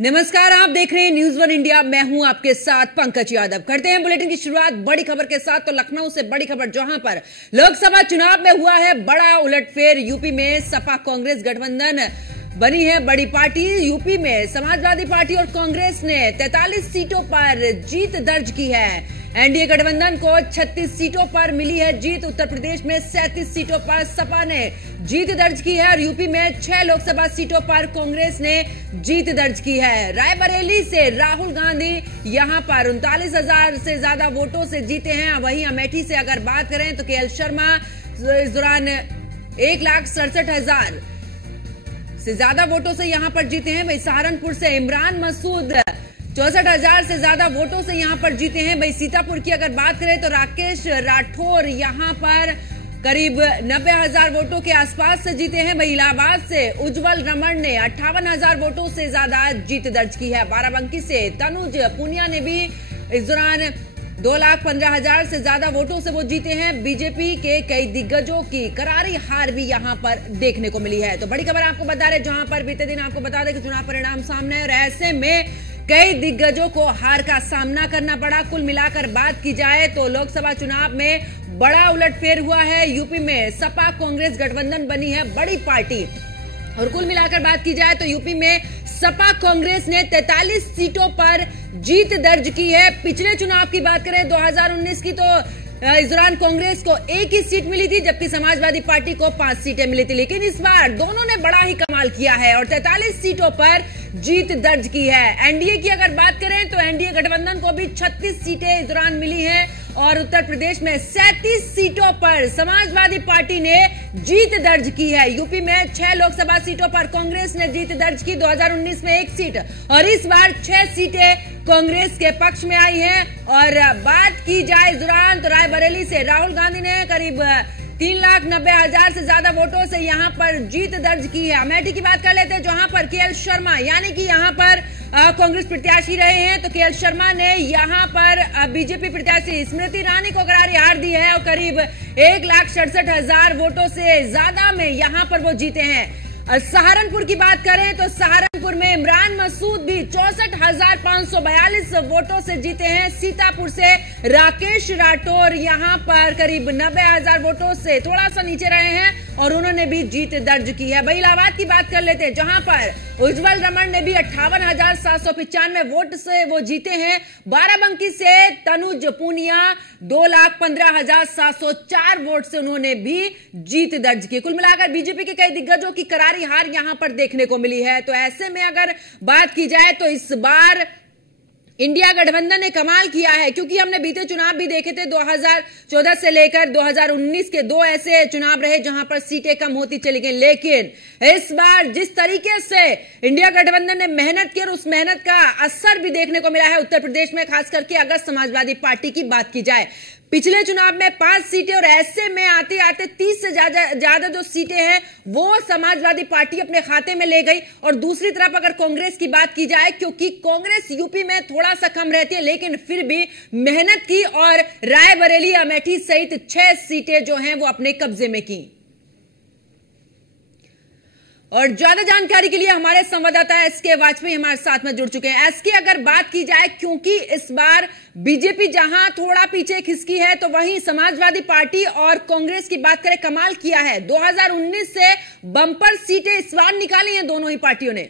नमस्कार, आप देख रहे हैं न्यूज वन इंडिया। मैं हूं आपके साथ पंकज यादव। करते हैं बुलेटिन की शुरुआत बड़ी खबर के साथ। तो लखनऊ से बड़ी खबर, जहां पर लोकसभा चुनाव में हुआ है बड़ा उलटफेर। यूपी में सपा कांग्रेस गठबंधन बनी है बड़ी पार्टी। यूपी में समाजवादी पार्टी और कांग्रेस ने 43 सीटों पर जीत दर्ज की है। एनडीए गठबंधन को 36 सीटों पर मिली है जीत। उत्तर प्रदेश में 37 सीटों पर सपा ने जीत दर्ज की है और यूपी में 6 लोकसभा सीटों पर कांग्रेस ने जीत दर्ज की है। रायबरेली से राहुल गांधी यहां पर 39,000 से ज्यादा वोटों से जीते हैं। वहीं अमेठी से अगर बात करें तो केएल शर्मा इस दौरान 1,67,000 से ज्यादा वोटों से यहां पर जीते हैं। वहीं सहारनपुर से इमरान मसूद 64,000 से ज्यादा वोटों से यहां पर जीते हैं। वहीं सीतापुर की अगर बात करें तो राकेश राठौर यहां पर करीब 90,000 वोटों के आसपास से जीते हैं। वहीं इलाहाबाद से उज्जवल रमण ने 58,000 वोटों से ज्यादा जीत दर्ज की है। बाराबंकी से तनुज पुनिया ने भी इस दौरान 2,15,000 से ज्यादा वोटों से वो जीते हैं। बीजेपी के कई दिग्गजों की करारी हार भी यहां पर देखने को मिली है। तो बड़ी खबर आपको बता रहे, जहां पर बीते दिन आपको बता दें कि चुनाव परिणाम सामने है और ऐसे में कई दिग्गजों को हार का सामना करना पड़ा। कुल मिलाकर बात की जाए तो लोकसभा चुनाव में बड़ा उलटफेर हुआ है। यूपी में सपा कांग्रेस गठबंधन बनी है बड़ी पार्टी और कुल मिलाकर बात की जाए तो यूपी में सपा कांग्रेस ने 43 सीटों पर जीत दर्ज की है। पिछले चुनाव की बात करें 2019 की तो इस दौरान कांग्रेस को 1 ही सीट मिली थी, जबकि समाजवादी पार्टी को 5 सीटें मिली थी। लेकिन इस बार दोनों ने बड़ा ही कमाल किया है और 43 सीटों पर जीत दर्ज की है। एनडीए की अगर बात करें तो एनडीए गठबंधन को भी 36 सीटें इस दौरान मिली हैं और उत्तर प्रदेश में 37 सीटों पर समाजवादी पार्टी ने जीत दर्ज की है। यूपी में 6 लोकसभा सीटों पर कांग्रेस ने जीत दर्ज की। 2019 में 1 सीट और इस बार 6 सीटें कांग्रेस के पक्ष में आई हैं। और बात की जाए इस दौरान तो रायबरेली से राहुल गांधी ने करीब 3,90,000 से ज्यादा वोटों से यहां पर जीत दर्ज की है। अमेठी की बात कर लेते हैं, जहां पर केएल शर्मा यानी कि यहां पर कांग्रेस प्रत्याशी रहे हैं। तो केएल शर्मा ने यहां पर बीजेपी प्रत्याशी स्मृति ईरानी को करारी हार दी है और करीब 1,67,000 वोटों से ज्यादा में यहां पर वो जीते हैं। सहारनपुर की बात करें तो सहारनपुर में इमरान मसूद भी 64,542 वोटों से जीते हैं। सीतापुर से राकेश राठौर यहां पर करीब 90,000 वोटों से थोड़ा सा नीचे रहे हैं और उन्होंने भी जीत दर्ज की है। वहीं इलाहाबाद की बात कर लेते हैं, जहां पर उज्जवल रमण ने भी 58,795 वोट से वो जीते हैं। बाराबंकी से तनुज पुनिया 2,15,704 वोट से उन्होंने भी जीत दर्ज की। कुल मिलाकर बीजेपी के कई दिग्गजों की करारी हार यहां पर देखने को मिली है। तो ऐसे में अगर बात की जाए तो इस बार इंडिया गठबंधन ने कमाल किया है, क्योंकि हमने बीते चुनाव भी देखे थे। 2014 से लेकर 2019 के 2 ऐसे चुनाव रहे जहां पर सीटें कम होती चली गई। लेकिन इस बार जिस तरीके से इंडिया गठबंधन ने मेहनत की और उस मेहनत का असर भी देखने को मिला है उत्तर प्रदेश में, खास करके अगर समाजवादी पार्टी की बात की जाए। पिछले चुनाव में 5 सीटें और ऐसे में आते आते 30 से ज्यादा जो सीटें हैं वो समाजवादी पार्टी अपने खाते में ले गई। और दूसरी तरफ अगर कांग्रेस की बात की जाए, क्योंकि कांग्रेस यूपी में थोड़ा सा कम रहती है लेकिन फिर भी मेहनत की और रायबरेली अमेठी सहित 6 सीटें जो हैं वो अपने कब्जे में की। और ज्यादा जानकारी के लिए हमारे संवाददाता एसके वाजपेयी हमारे साथ में जुड़ चुके हैं। एसके, अगर बात की जाए, क्योंकि इस बार बीजेपी जहां थोड़ा पीछे खिसकी है तो वहीं समाजवादी पार्टी और कांग्रेस की बात करें, कमाल किया है। 2019 से बम्पर सीटें इस बार निकाली हैं दोनों ही पार्टियों ने।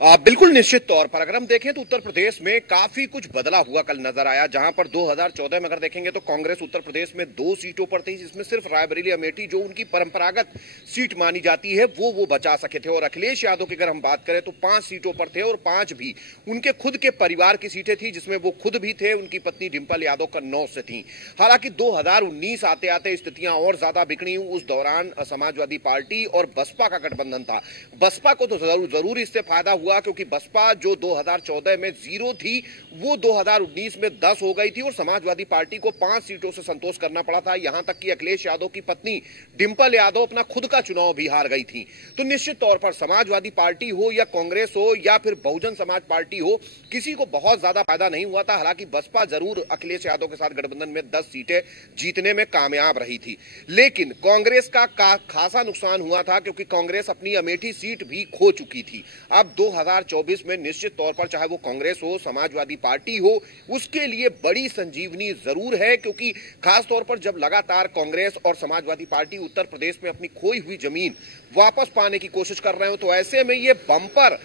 बिल्कुल निश्चित तौर पर अगर हम देखें तो उत्तर प्रदेश में काफी कुछ बदला हुआ कल नजर आया। जहां पर 2014 में अगर देखेंगे तो कांग्रेस उत्तर प्रदेश में 2 सीटों पर थी, जिसमें सिर्फ रायबरेली अमेठी जो उनकी परंपरागत सीट मानी जाती है वो बचा सके थे। और अखिलेश यादव की अगर हम बात करें तो 5 सीटों पर थे और 5 भी उनके खुद के परिवार की सीटें थी, जिसमें वो खुद भी थे, उनकी पत्नी डिंपल यादव कन्नौज से थी। हालांकि 2019 आते आते स्थितियां और ज्यादा बिगड़ी। उस दौरान समाजवादी पार्टी और बसपा का गठबंधन था। बसपा को तो जरूर इससे फायदा हुआ, क्योंकि बसपा जो 2014 में 0 थी वो 2019 में 10 हो गई थी और समाजवादी पार्टी को 5 सीटों से संतोष करना पड़ा था। यहां तक कि अखिलेश यादव की पत्नी डिंपल यादव अपना खुद का चुनाव भी हार गई थी। तो निश्चित तौर पर समाजवादी पार्टी हो या कांग्रेस हो या फिर बहुजन समाज पार्टी हो, किसी को बहुत ज्यादा फायदा नहीं हुआ था। हालांकि बसपा जरूर अखिलेश यादव के साथ गठबंधन में 10 सीटें जीतने में कामयाब रही थी, लेकिन कांग्रेस का खासा नुकसान हुआ था, क्योंकि कांग्रेस अपनी अमेठी सीट भी खो चुकी थी। अब 2024 में निश्चित तौर पर चाहे वो कांग्रेस हो, समाजवादी पार्टी हो, उसके लिए बड़ी संजीवनी जरूर है, क्योंकि खासतौर पर जब लगातार कांग्रेस और समाजवादी पार्टी उत्तर प्रदेश में अपनी खोई हुई जमीन वापस पाने की कोशिश कर रहे हो, तो ऐसे में ये बम्पर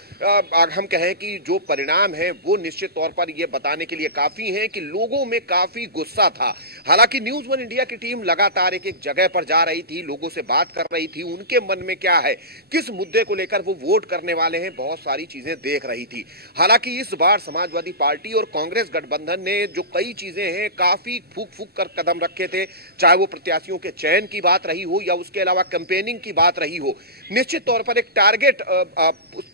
हम कहें कि जो परिणाम है वो निश्चित तौर पर ये बताने के लिए काफी है कि लोगों में काफी गुस्सा था। हालांकि न्यूज वन इंडिया की टीम लगातार एक जगह पर जा रही थी, लोगों से बात कर रही थी, उनके मन में क्या है, किस मुद्दे को लेकर वो वोट करने वाले हैं, बहुत सारी चीजें देख रही थी। हालांकि इस बार समाजवादी पार्टी और कांग्रेस गठबंधन ने जो कई चीजें हैं काफी फूक फूक कर कदम रखे थे, चाहे वो प्रत्याशियों के चयन की बात रही हो या उसके अलावा कैंपेनिंग की बात रही हो। निश्चित तौर पर एक टारगेट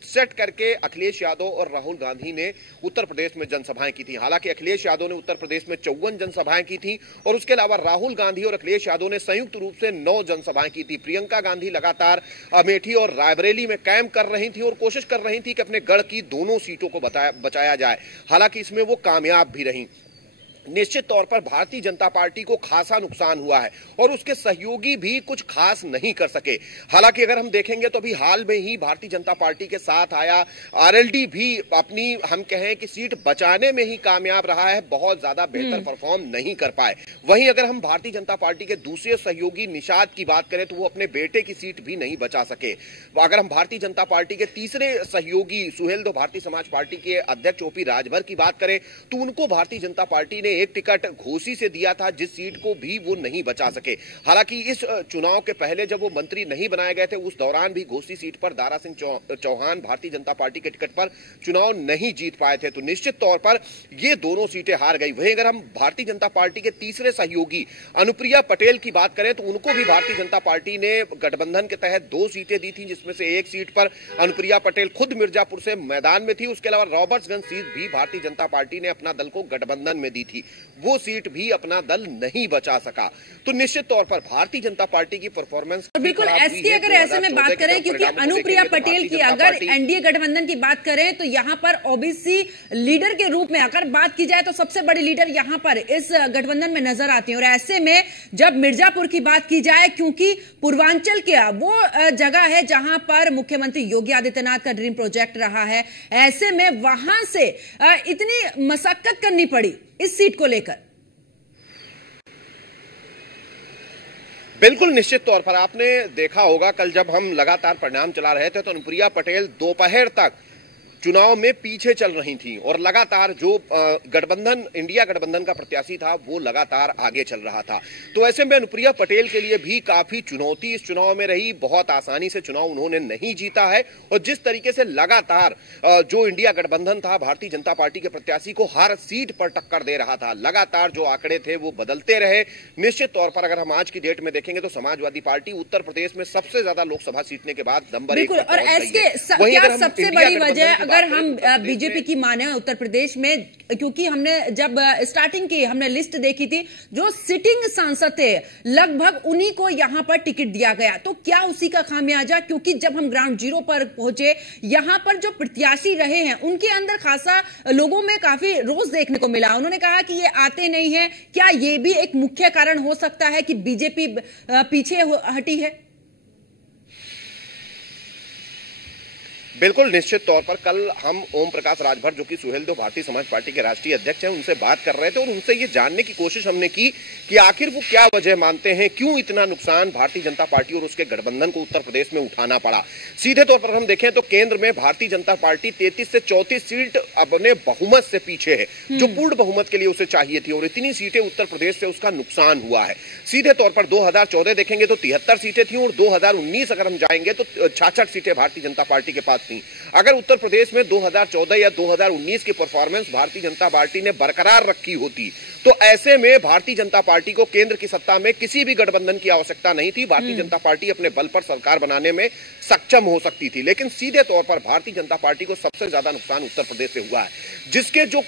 सेट करके अखिलेश यादव और राहुल गांधी ने उत्तर प्रदेश में जनसभाएं की थी। हालांकि अखिलेश यादव ने उत्तर प्रदेश में 54 जनसभाएं की थी और उसके अलावा राहुल गांधी और अखिलेश यादव ने संयुक्त रूप से 9 जनसभाएं की थी। प्रियंका गांधी लगातार अमेठी और रायबरेली में कैंप कर रही थी और कोशिश कर रही थी कि अपने गढ़ की दोनों सीटों को बचाया जाए। हालांकि इसमें वो कामयाब भी रही। निश्चित तौर पर भारतीय जनता पार्टी को खासा नुकसान हुआ है और उसके सहयोगी भी कुछ खास नहीं कर सके। हालांकि अगर हम देखेंगे तो अभी हाल में ही भारतीय जनता पार्टी के साथ आया आरएलडी भी अपनी हम कहें कि सीट बचाने में ही कामयाब रहा है, बहुत ज्यादा बेहतर परफॉर्म नहीं कर पाए। वहीं अगर हम भारतीय जनता पार्टी के दूसरे सहयोगी निषाद की बात करें तो वो अपने बेटे की सीट भी नहीं बचा सके। अगर हम भारतीय जनता पार्टी के तीसरे सहयोगी सुहेलदेव भारतीय समाज पार्टी के अध्यक्ष ओपी राजभर की बात करें तो उनको भारतीय जनता पार्टी ने एक टिकट घोसी से दिया था, जिस सीट को भी वो नहीं बचा सके। हालांकि इस चुनाव के पहले जब वो मंत्री नहीं बनाए गए थे उस दौरान भी घोसी सीट पर दारा सिंह चौहान भारतीय जनता पार्टी के टिकट पर चुनाव नहीं जीत पाए थे। तो निश्चित तौर पर ये दोनों सीटें हार गई। वहीं अगर हम भारतीय जनता पार्टी के तीसरे सहयोगी अनुप्रिया पटेल की बात करें तो उनको भी भारतीय जनता पार्टी ने गठबंधन के तहत 2 सीटें दी थी, जिसमें से एक सीट पर अनुप्रिया पटेल खुद मिर्जापुर से मैदान में थी। उसके अलावा रॉबर्ट्सगंज सीट भी भारतीय जनता पार्टी ने अपना दल को गठबंधन में दी थी, वो सीट भी अपना दल नहीं बचा सका। तो निश्चित तौर पर भारतीय जनता पार्टी की परफॉर्मेंस बिल्कुल ऐसी अगर ऐसे में बात करें, क्योंकि अनुप्रिया पटेल की अगर एनडीए गठबंधन की बात करें तो यहां पर ओबीसी लीडर के रूप में अगर बात की जाए तो सबसे बड़ी लीडर यहां पर इस गठबंधन में नजर आती है। और ऐसे में जब मिर्जापुर की बात की जाए, क्योंकि पूर्वांचल के वो जगह है जहां पर मुख्यमंत्री योगी आदित्यनाथ का ड्रीम प्रोजेक्ट रहा है, ऐसे में वहां से इतनी मशक्कत करनी पड़ी इस सीट को लेकर। बिल्कुल निश्चित तौर पर आपने देखा होगा कल जब हम लगातार परिणाम चला रहे थे तो अनुप्रिया पटेल दोपहर तक चुनाव में पीछे चल रही थी और लगातार जो गठबंधन इंडिया गठबंधन का प्रत्याशी था वो लगातार आगे चल रहा था। तो ऐसे में अनुप्रिया पटेल के लिए भी काफी चुनौती इस चुनाव में रही। बहुत आसानी से चुनाव उन्होंने नहीं जीता है और जिस तरीके से लगातार जो इंडिया गठबंधन था भारतीय जनता पार्टी के प्रत्याशी को हर सीट पर टक्कर दे रहा था, लगातार जो आंकड़े थे वो बदलते रहे। निश्चित तौर पर अगर हम आज की डेट में देखेंगे तो समाजवादी पार्टी उत्तर प्रदेश में सबसे ज्यादा लोकसभा जीतने के बाद नंबर 1 पर पहुंच गई है। सबसे बड़ी वजह अगर हम बीजेपी की माने उत्तर प्रदेश में, क्योंकि हमने जब स्टार्टिंग की हमने लिस्ट देखी थी, जो सिटिंग सांसद थे लगभग उन्हीं को यहां पर टिकट दिया गया। तो क्या उसी का खामियाजा, क्योंकि जब हम ग्राउंड जीरो पर पहुंचे यहां पर जो प्रत्याशी रहे हैं उनके अंदर खासा लोगों में काफी रोष देखने को मिला। उन्होंने कहा कि ये आते नहीं है। क्या ये भी एक मुख्य कारण हो सकता है कि बीजेपी पीछे हटी है? बिल्कुल निश्चित तौर पर कल हम ओम प्रकाश राजभर जो कि सुहेलदेव भारतीय समाज पार्टी के राष्ट्रीय अध्यक्ष हैं उनसे बात कर रहे थे और उनसे ये जानने की कोशिश हमने की कि आखिर वो क्या वजह मानते हैं, क्यों इतना नुकसान भारतीय जनता पार्टी और उसके गठबंधन को उत्तर प्रदेश में उठाना पड़ा। सीधे तौर पर हम देखें तो केंद्र में भारतीय जनता पार्टी 33 से 34 सीट अपने बहुमत से पीछे है, जो पूर्ण बहुमत के लिए उसे चाहिए थी, और इतनी सीटें उत्तर प्रदेश से उसका नुकसान हुआ है। सीधे तौर पर 2014 देखेंगे तो 73 सीटें थी और 2019 अगर हम जाएंगे तो 66 सीटें भारतीय जनता पार्टी के पास थी। अगर उत्तर प्रदेश में 2014 या 2019 की परफॉर्मेंस भारतीय जनता पार्टी ने बरकरार रखी होती तो ऐसे में भारतीय जनता पार्टी को केंद्र की सत्ता में किसी भी गठबंधन की आवश्यकता नहीं थी। भारतीय जनता पार्टी अपने बल पर सरकार बनाने में सक्षम हो सकती थी। लेकिन सीधे तौर पर भारतीय जनता पार्टी को सबसे ज्यादा नुकसान उत्तर प्रदेश से हुआ है, जिसके जो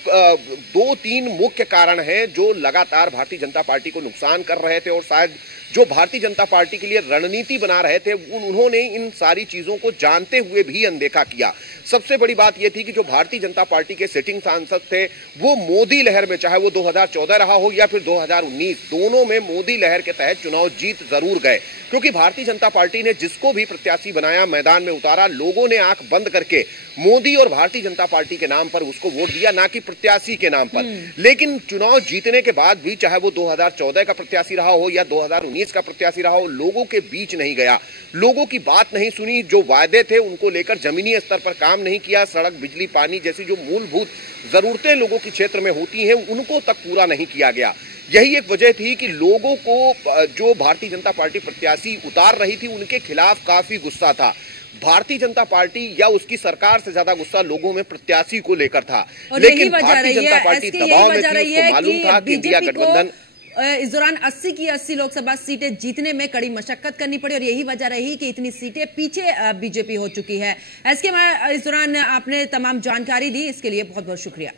2-3 मुख्य कारण हैं जो लगातार भारतीय जनता पार्टी को नुकसान कर रहे थे और शायद जो भारतीय जनता पार्टी के लिए रणनीति बना रहे थे उन्होंने इन सारी चीजों को जानते हुए भी अनदेखा किया। सबसे बड़ी बात यह थी कि जो भारतीय जनता पार्टी के सिटिंग सांसद थे वो मोदी लहर में, चाहे वो 2014 रहा हो या फिर 2019, दोनों में मोदी लहर के तहत चुनाव जीत जरूर गए, क्योंकि भारतीय जनता पार्टी ने जिसको भी प्रत्याशी बनाया, मैदान में उतारा, लोगों ने आंख बंद करके मोदी और भारतीय जनता पार्टी के नाम पर उसको वोट दिया, ना कि प्रत्याशी के नाम पर। लेकिन चुनाव जीतने के बाद भी, चाहे वो 2014 का प्रत्याशी रहा हो या 2019 का प्रत्याशी रहा हो, लोगों के बीच नहीं गया, लोगों की बात नहीं सुनी, जो वायदे थे उनको लेकर जमीनी स्तर पर काम नहीं किया, सड़क, बिजली, पानी जैसी जो मूलभूत जरूरतें लोगों के क्षेत्र में होती हैं उनको तक पूरा नहीं किया गया। यही एक वजह थी कि लोगों को जो भारतीय जनता पार्टी प्रत्याशी उतार रही थी उनके खिलाफ काफी गुस्सा था। भारतीय जनता पार्टी या उसकी सरकार से ज्यादा गुस्सा लोगों में प्रत्याशी को लेकर था। लेकिन भारतीय जनता पार्टी दबाव में थी, उसको मालूम था कि इंडिया गठबंधन इस दौरान 80 की 80 लोकसभा सीटें जीतने में कड़ी मशक्कत करनी पड़ी और यही वजह रही कि इतनी सीटें पीछे बीजेपी हो चुकी है। इसके इस दौरान आपने तमाम जानकारी दी, इसके लिए बहुत बहुत शुक्रिया।